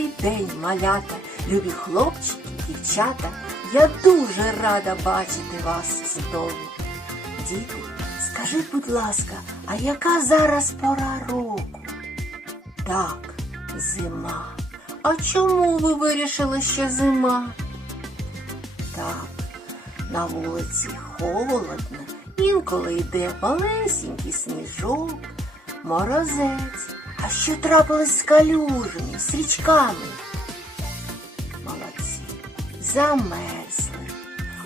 Добрий день, малята, любі хлопчики, дівчата. Я дуже рада бачити вас знову. Діти, скажіть, будь ласка, а яка зараз пора року? Так, зима. А чому ви вирішили, що зима? Так, на вулиці холодно, інколи йде малесенький сніжок, морозець. А що трапилось з калюжами, з річками? Молодці, замерзли.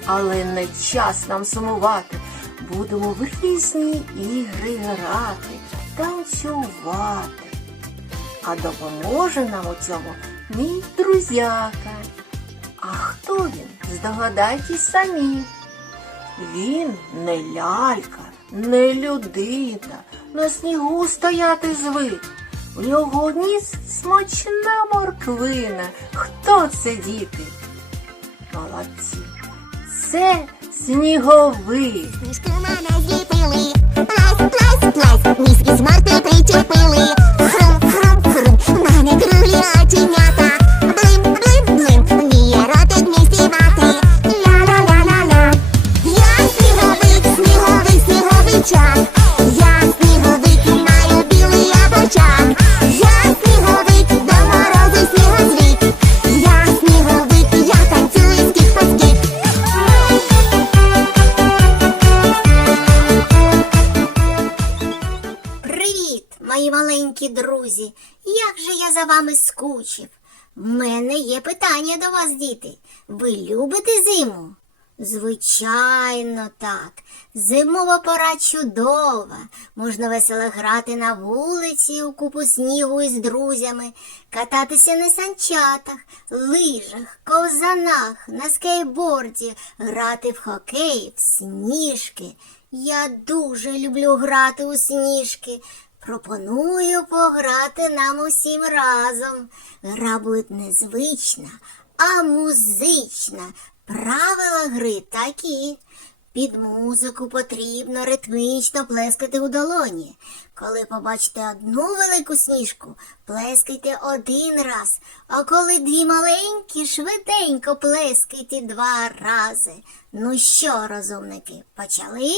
Але не час нам сумувати. Будемо в різні ігри грати, танцювати. А допоможе нам у цьому мій друзяка. А хто він? Здогадайтесь самі. Він не лялька, не людина, на снігу стояти звик. У нього ніс смачна морквина. Хто це діти? Молодці. Це сніговик. Книжку мене зліпили, плес, плес, плес, мізки з марти причепили. Хрум, хрум, хрум, мене круглі оченята. Блим, блим, блим, вміє ротик мій співати. Ля-ля-ля-ля-ля. Я сніговик, сніговик, сніговичак. Мої маленькі друзі! Як же я за вами скучив? В мене є питання до вас, діти. Ви любите зиму? Звичайно, так. Зимова пора чудова. Можна весело грати на вулиці у купу снігу із друзями, кататися на санчатах, лижах, ковзанах, на скейборді, грати в хокей, в сніжки. Я дуже люблю грати у сніжки. Пропоную пограти нам усім разом. Гра буде незвична, а музична. Правила гри такі. Під музику потрібно ритмічно плескати у долоні. Коли побачите одну велику сніжку, плескайте один раз, а коли дві маленькі, швиденько плескайте два рази. Ну що, розумники, почали?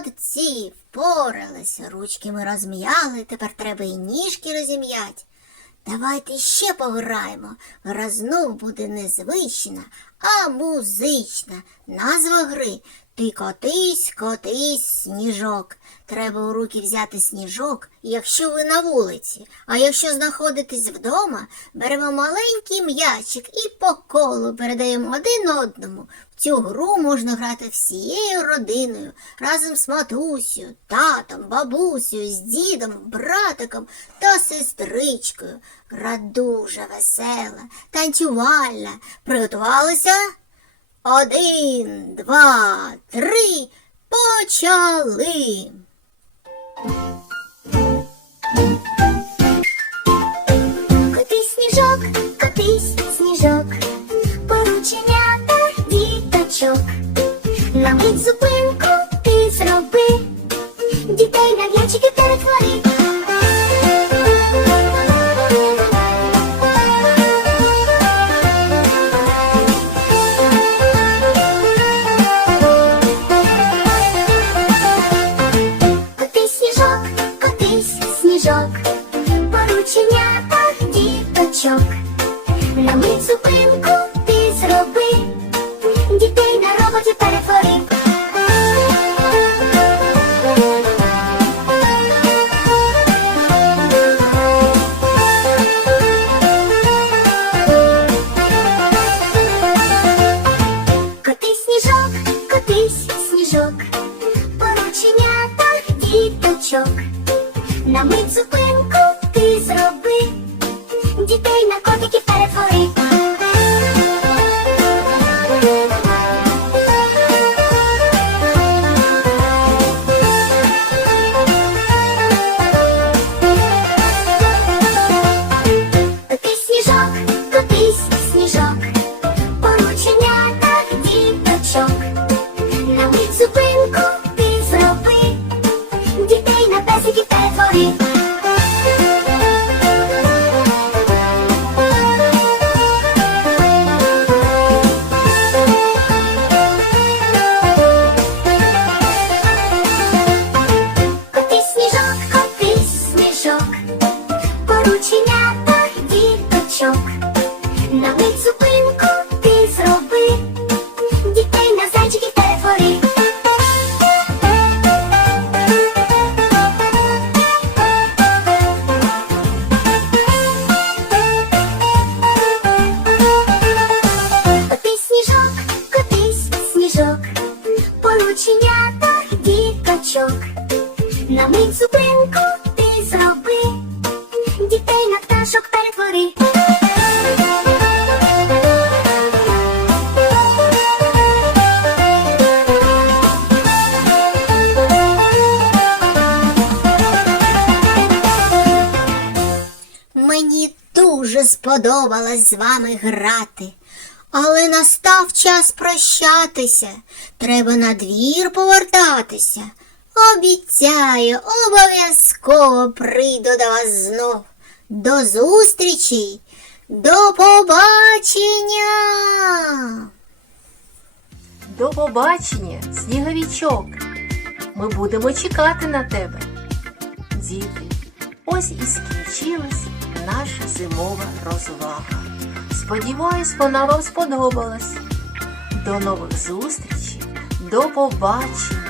Молодці, впоралися, ручки ми розм'яли, тепер треба і ніжки розім'ять. Давайте ще пограємо. Гра знов буде незвична, а музична. Назва гри Ти котись, котись, сніжок. Треба у руки взяти сніжок, якщо ви на вулиці. А якщо знаходитесь вдома, беремо маленький м'ячик і по колу передаємо один одному. В цю гру можна грати всією родиною, разом з матусею, татом, бабусею, з дідом, братиком та сестричкою. Гра дуже весела, танцювальна. Приготувалися? Один, два, три, почали. Котись сніжок, котись сніжок, порученята діточок. На мить зупинку ти зроби, дітей на м'ячики перетвори. Порученята діточок. На мить зупинку ти зроби, дітей на котиків перетвори. Діточок. На мить зупинку ти зроби, дітей на пташок перетвори. Мені дуже сподобалось з вами грати, але настав час прощатися. Треба на двір повертатися. Обіцяю, обов'язково прийду до вас знов. До зустрічі, до побачення. До побачення, сніговічок. Ми будемо чекати на тебе. Діти, ось і скінчилась наша зимова розвага. Сподіваюсь, вона вам сподобалась. До нових зустрічей, до побачення!